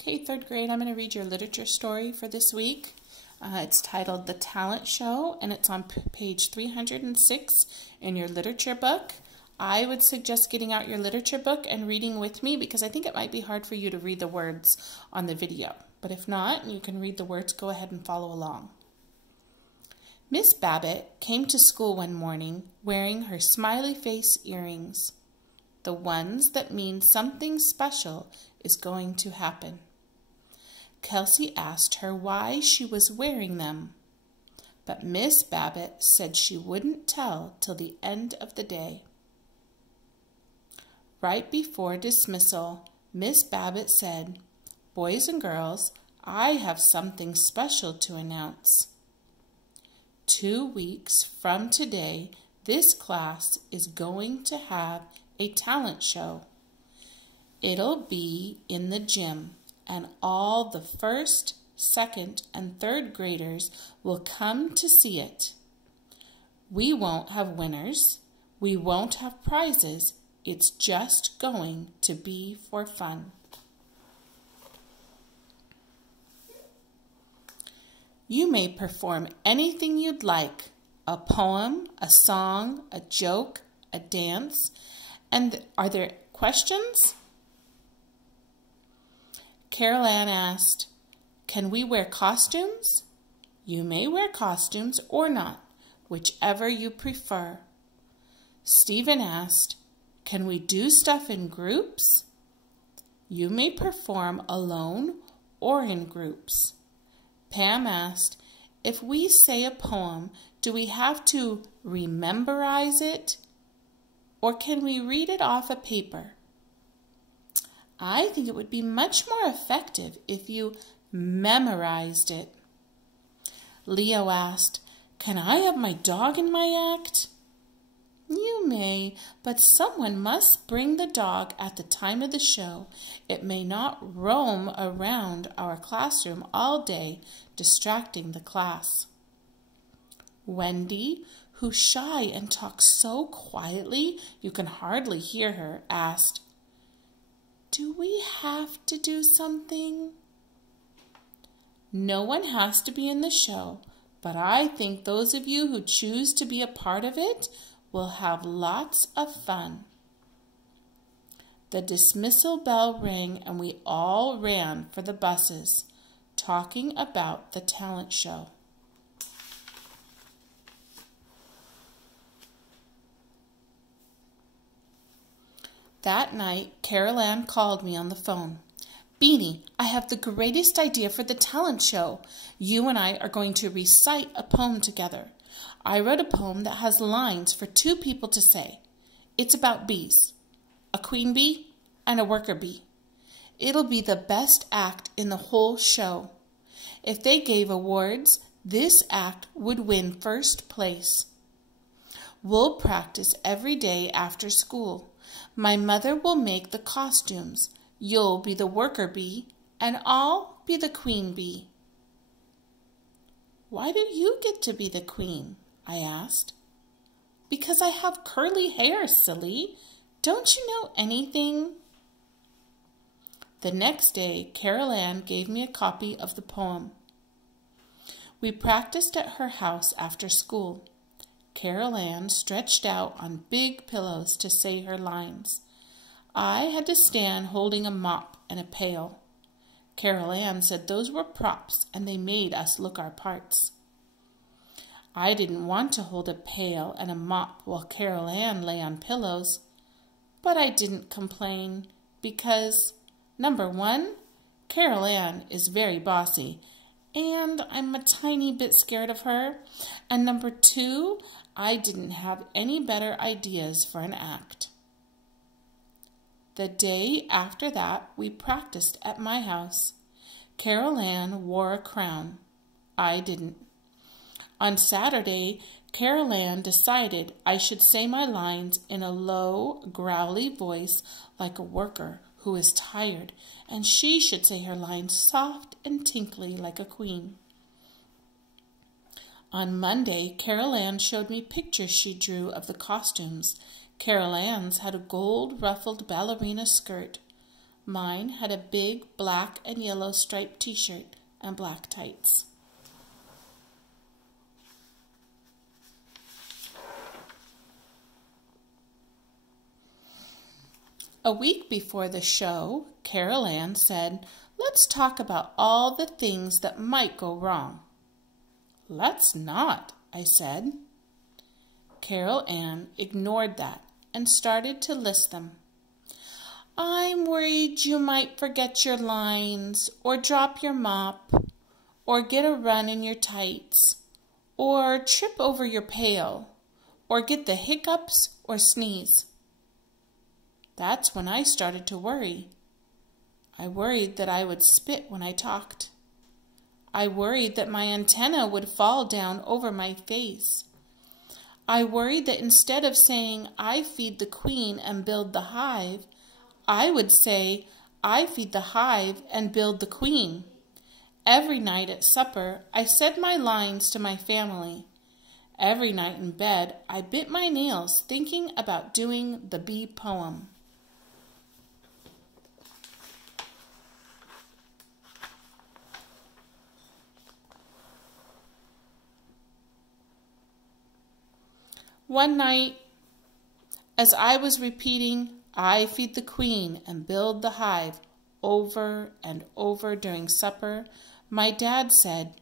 Okay, third grade, I'm going to read your literature story for this week. It's titled The Talent Show, and it's on page 306 in your literature book. I would suggest getting out your literature book and reading with me because I think it might be hard for you to read the words on the video. But if not, and you can read the words, go ahead and follow along. Miss Babbitt came to school one morning wearing her smiley face earrings, the ones that mean something special is going to happen. Kelsey asked her why she was wearing them, but Miss Babbitt said she wouldn't tell till the end of the day. Right before dismissal, Miss Babbitt said, "Boys and girls, I have something special to announce. 2 weeks from today, this class is going to have a talent show. It'll be in the gym, and all the first, second, and third graders will come to see it. We won't have winners. We won't have prizes. It's just going to be for fun." You may perform anything you'd like, a poem, a song, a joke, a dance. And are there questions? Carol Ann asked, "Can we wear costumes?" You may wear costumes or not, whichever you prefer. Stephen asked, "Can we do stuff in groups?" You may perform alone or in groups. Pam asked, "If we say a poem, do we have to rememberize it, or can we read it off a paper?" I think it would be much more effective if you memorized it. Leo asked, "Can I have my dog in my act?" You may, but someone must bring the dog at the time of the show. It may not roam around our classroom all day, distracting the class. Wendy, who's shy and talks so quietly you can hardly hear her, asked, "Do we have to do something?" No one has to be in the show, but I think those of you who choose to be a part of it will have lots of fun. The dismissal bell rang and we all ran for the buses, talking about the talent show. That night, Carol Ann called me on the phone. "Beanie, I have the greatest idea for the talent show. You and I are going to recite a poem together. I wrote a poem that has lines for 2 people to say. It's about bees, a queen bee and a worker bee. It'll be the best act in the whole show. If they gave awards, this act would win first place. We'll practice every day after school. My mother will make the costumes. You'll be the worker bee, and I'll be the queen bee." "Why do you get to be the queen?" I asked. "Because I have curly hair, silly. Don't you know anything?" The next day, Carol Ann gave me a copy of the poem. We practiced at her house after school. Carol Ann stretched out on big pillows to say her lines. I had to stand holding a mop and a pail. Carol Ann said those were props and they made us look our parts. I didn't want to hold a pail and a mop while Carol Ann lay on pillows, but I didn't complain because, number 1, Carol Ann is very bossy, and I'm a tiny bit scared of her, and number 2, I didn't have any better ideas for an act. The day after that, we practiced at my house. Carol Ann wore a crown. I didn't. On Saturday, Carol Ann decided I should say my lines in a low, growly voice like a worker who is tired, and she should say her lines soft and tinkly like a queen. On Monday, Carol Ann showed me pictures she drew of the costumes. Carol Ann's had a gold-ruffled ballerina skirt. Mine had a big black and yellow striped t-shirt and black tights. A week before the show, Carol Ann said, "Let's talk about all the things that might go wrong." "Let's not," I said. Carol Ann ignored that and started to list them. "I'm worried you might forget your lines, or drop your mop, or get a run in your tights, or trip over your pail, or get the hiccups or sneeze." That's when I started to worry. I worried that I would spit when I talked. I worried that my antenna would fall down over my face. I worried that instead of saying, "I feed the queen and build the hive," I would say, "I feed the hive and build the queen." Every night at supper, I said my lines to my family. Every night in bed, I bit my nails thinking about doing the bee poem. One night, as I was repeating, "I feed the queen and build the hive," over and over during supper, my dad said,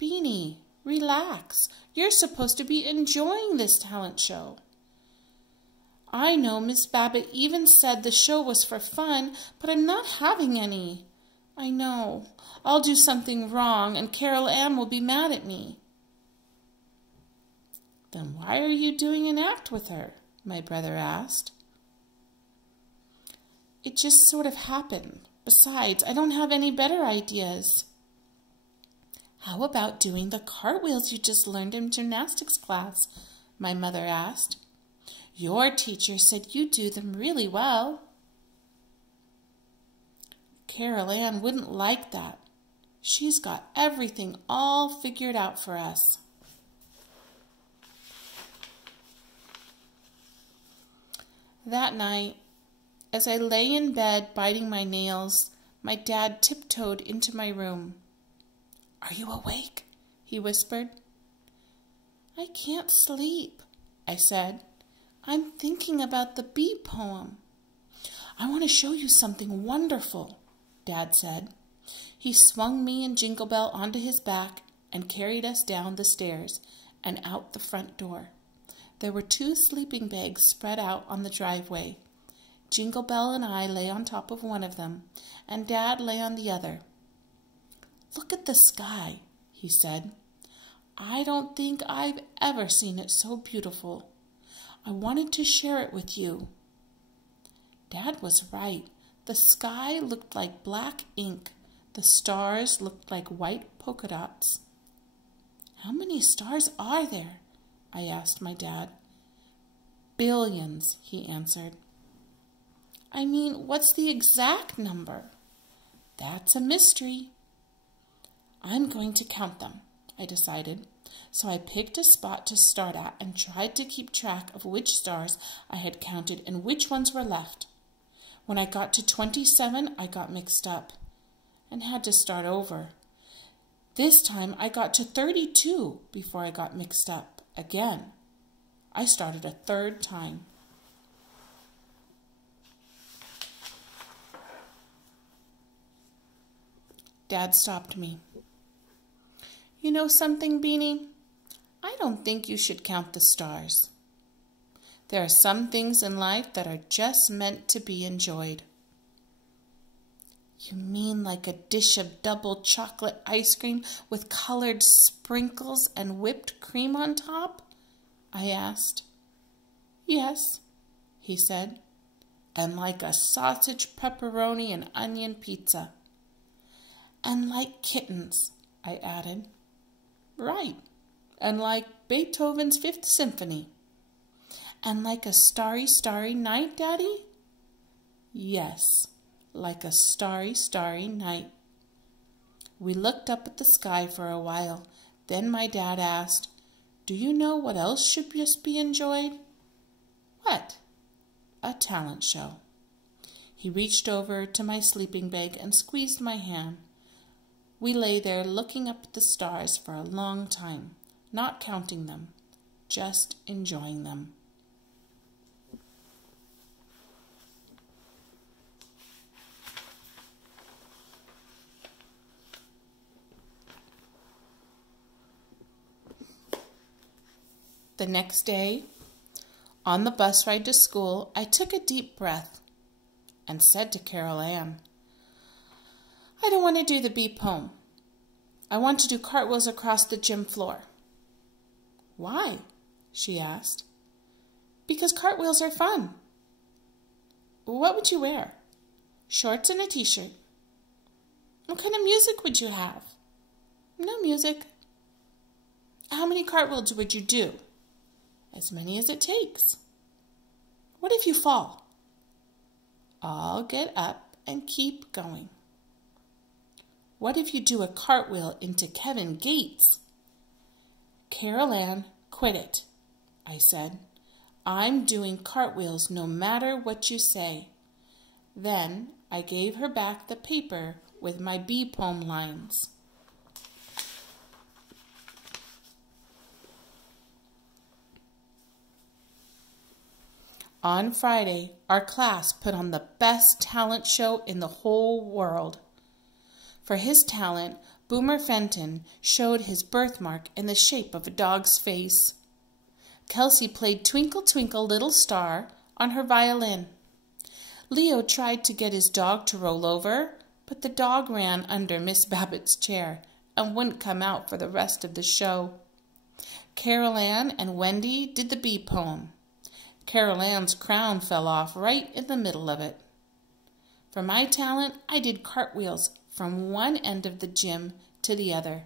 "Beanie, relax. You're supposed to be enjoying this talent show." "I know Miss Babbitt even said the show was for fun, but I'm not having any." "I know. I'll do something wrong and Carol Ann will be mad at me." "Then why are you doing an act with her?" my brother asked. "It just sort of happened. Besides, I don't have any better ideas." "How about doing the cartwheels you just learned in gymnastics class?" my mother asked. "Your teacher said you do them really well." "Carol Ann wouldn't like that. She's got everything all figured out for us." That night, as I lay in bed biting my nails, my dad tiptoed into my room. "Are you awake?" he whispered. "I can't sleep," I said. "I'm thinking about the bee poem." "I want to show you something wonderful," Dad said. He swung me and Jingle Bell onto his back and carried us down the stairs and out the front door. There were 2 sleeping bags spread out on the driveway. Jingle Bell and I lay on top of one of them, and Dad lay on the other. "Look at the sky," he said. "I don't think I've ever seen it so beautiful. I wanted to share it with you." Dad was right. The sky looked like black ink. The stars looked like white polka dots. "How many stars are there?" I asked my dad. "Billions," he answered. "I mean, what's the exact number?" "That's a mystery." "I'm going to count them," I decided. So I picked a spot to start at and tried to keep track of which stars I had counted and which ones were left. When I got to 27, I got mixed up and had to start over. This time I got to 32 before I got mixed up again. I started a 3rd time. Dad stopped me. "You know something, Beanie? I don't think you should count the stars. There are some things in life that are just meant to be enjoyed." "You mean like a dish of double chocolate ice cream with colored sprinkles and whipped cream on top?" I asked. "Yes," he said. "And like a sausage, pepperoni, and onion pizza." "And like kittens," I added. "Right. And like Beethoven's 5th Symphony." "And like a starry, starry night, Daddy?" "Yes, like a starry, starry night." We looked up at the sky for a while. Then my dad asked, "Do you know what else should just be enjoyed?" "What?" "A talent show." He reached over to my sleeping bag and squeezed my hand. We lay there looking up at the stars for a long time, not counting them, just enjoying them. The next day, on the bus ride to school, I took a deep breath and said to Carol Ann, I don't want to do the bee poem. I want to do cartwheels across the gym floor. Why? She asked. Because cartwheels are fun. What would you wear? Shorts and a t-shirt. What kind of music would you have? No music. How many cartwheels would you do? As many as it takes. What if you fall? I'll get up and keep going. What if you do a cartwheel into Kevin Gates? Carol Ann, quit it, I said. I'm doing cartwheels no matter what you say. Then I gave her back the paper with my bee poem lines. On Friday, our class put on the best talent show in the whole world. For his talent, Boomer Fenton showed his birthmark in the shape of a dog's face. Kelsey played Twinkle, Twinkle, Little Star on her violin. Leo tried to get his dog to roll over, but the dog ran under Miss Babbitt's chair and wouldn't come out for the rest of the show. Carol Ann and Wendy did the bee poem. Carol Ann's crown fell off right in the middle of it. For my talent, I did cartwheels from one end of the gym to the other.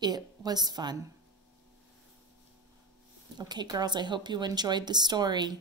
It was fun. Okay, girls, I hope you enjoyed the story.